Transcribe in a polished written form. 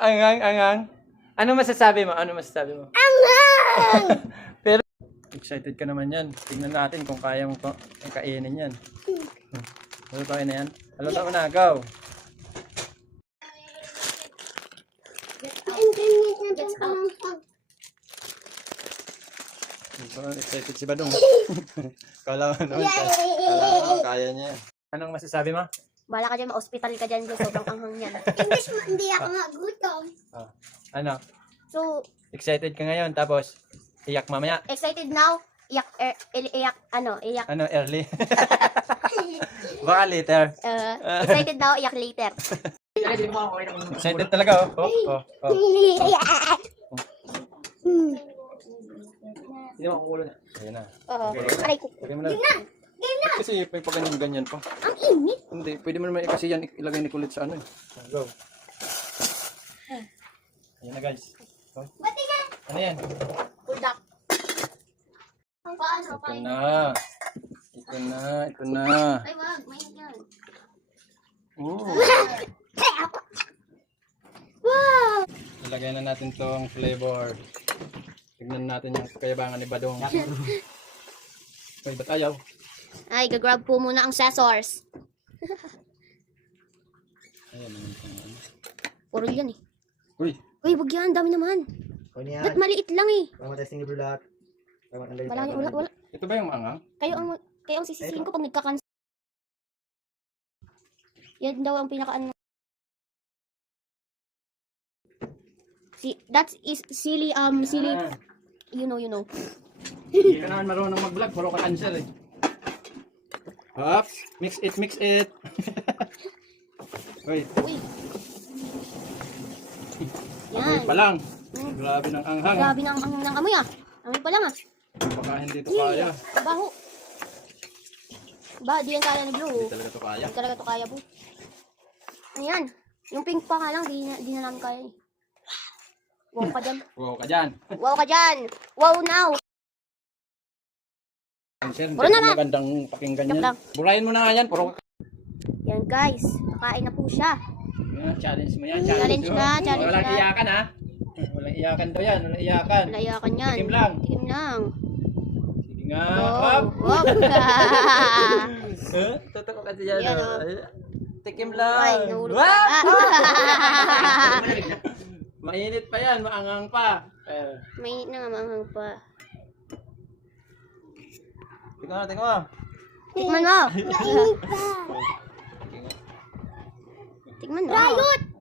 Angang. Ano masasabi mo? Pero excited ka naman yan. Tingnan natin kung kaya mo kainin yan. Halutain na yan. Halutain mo na. Go. Excited si Badong. Kala mo naman. Kaya niya yan. Anong masasabi mo? Bala ka dyan, ma-hospital ka dyan, sobrang anghang yan. English mo, hindi ako magutom. Ano? So, Excited ka ngayon, tapos iyak mamaya. excited now, iyak, iyak. Ano, early? Baka later. Excited now, iyak later. Excited talaga, oh. Hindi mo kukulo na. Ayan na. Aray ko. Lagay mo na. Kasi may pa ganyan pa. Ang init. Hindi, pwede mo naman kasi yan ilagay ni kulit sa ano eh. Go. Ayan na guys. Oh. Ano yan? Buldak. Paano? Ito na. Ay, wag. May yan. Wow! Ilagay na natin tong flavor. Tignan natin yung kayabangan ni Badong. Ay, ba't ayaw? Ay, gagrab po muna ang scissors. Ayan. Puro yan eh. Uy! Uy, wag yan. Dami naman. Ba't maliit lang eh. Matesting ni Bulak. Wala. Ito ba yung maangang? Kayo ang sisisihin ko pag nagkakansa. Yan daw ang pinaka-ano. That is silly, you know. Hindi ka naman marunong mag-vlog, puro ka answer eh. Hops, mix it. Uy, Uy. amoy Yan. pa lang. Grabe ng anghang. Grabe ng amoy ah. Amoy pa lang ah. Baka hindi to kaya. Baho. Ba, di yan kaya ni Blue. Hindi talaga to kaya. Hindi talaga to kaya, Blue. Ayan. Yung pink pa nga lang, di na namin kaya eh. Wow ka dyan. Wow ka dyan. Wow ka dyan. Wow now. Answer, Puro na lang. magandang pakinggan Joke yan. lang. Burahin mo na nga yan. Puro Yan guys. Nakain na po siya. challenge mo yan. Challenge mo. na, challenge Walang na. iyakan ha. Walang iyakan daw yan. Walang iyakan. Naiyakan yan. Tikim lang. Tikim lang. Sige nga. Go. Hop. Hop. Totoo kasi yan. Yan, oh. oh. Tikim lang. Ay, nahulog Wah! ka. Mainit pa yan. Maangang pa. Mainit na nga manghang pa. Tingnan mo. Tikman mo. Mainit pa. Tikman mo.